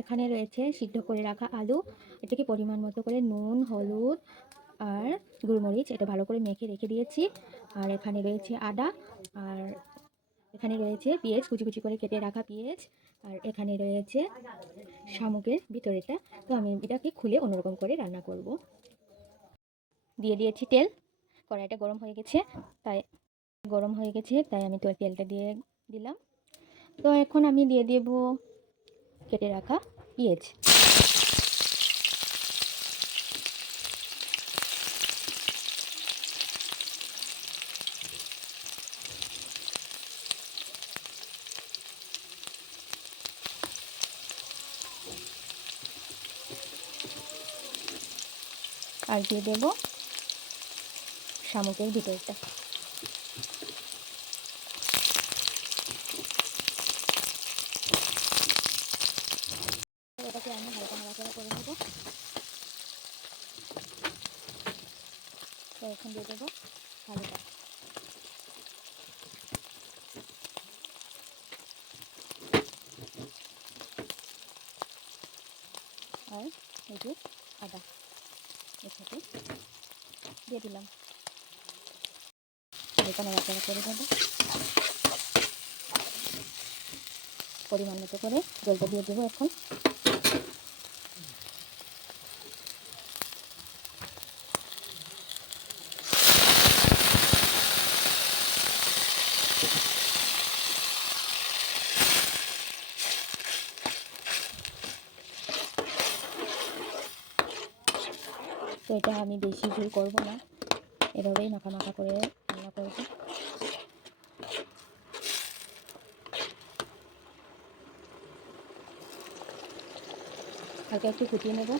এখানে রয়েছে সিদ্ধ করে রাখা আলু। এটাকে পরিমাণ মতো করে নুন, হলুদ আর গুলমরিচ এটা ভালো করে মেখে রেখে দিয়েছি। আর এখানে রয়েছে আদা আর এখানে রয়েছে পেঁয়াজ, কুচি কুচি করে কেটে রাখা পেঁয়াজ। আর এখানে রয়েছে শামুকের ভিতরেটা তো আমি এটাকে খুলে অন্যরকম করে রান্না করব। দিয়ে দিয়েছি তেল। কড়াইটা গরম হয়ে গেছে, তাই গরম হয়ে গেছে, তাই আমি তো তেলটা দিয়ে দিলাম। তো এখন আমি দিয়ে দেব কেটে রাখা পেঁয়াজ আর দিয়ে দেব শামুকের ভিতরটা এটাকে আমি হালকা নাড়াচাড়া করে নেব তো এখন দিয়ে দেবো আলুটা। আর এই যে আদা সাথে দিয়ে দিলাম। হালকা নাড়াচাড়া করে দেবো। পরিমাণ মতো করে জলটা দিয়ে দেবো এখন। তো এটা আমি বেশি ঝোল করব না। এভাবেই মাখা মাখা করে রান্না করব। হালকা একটু ফুটিয়ে নেব।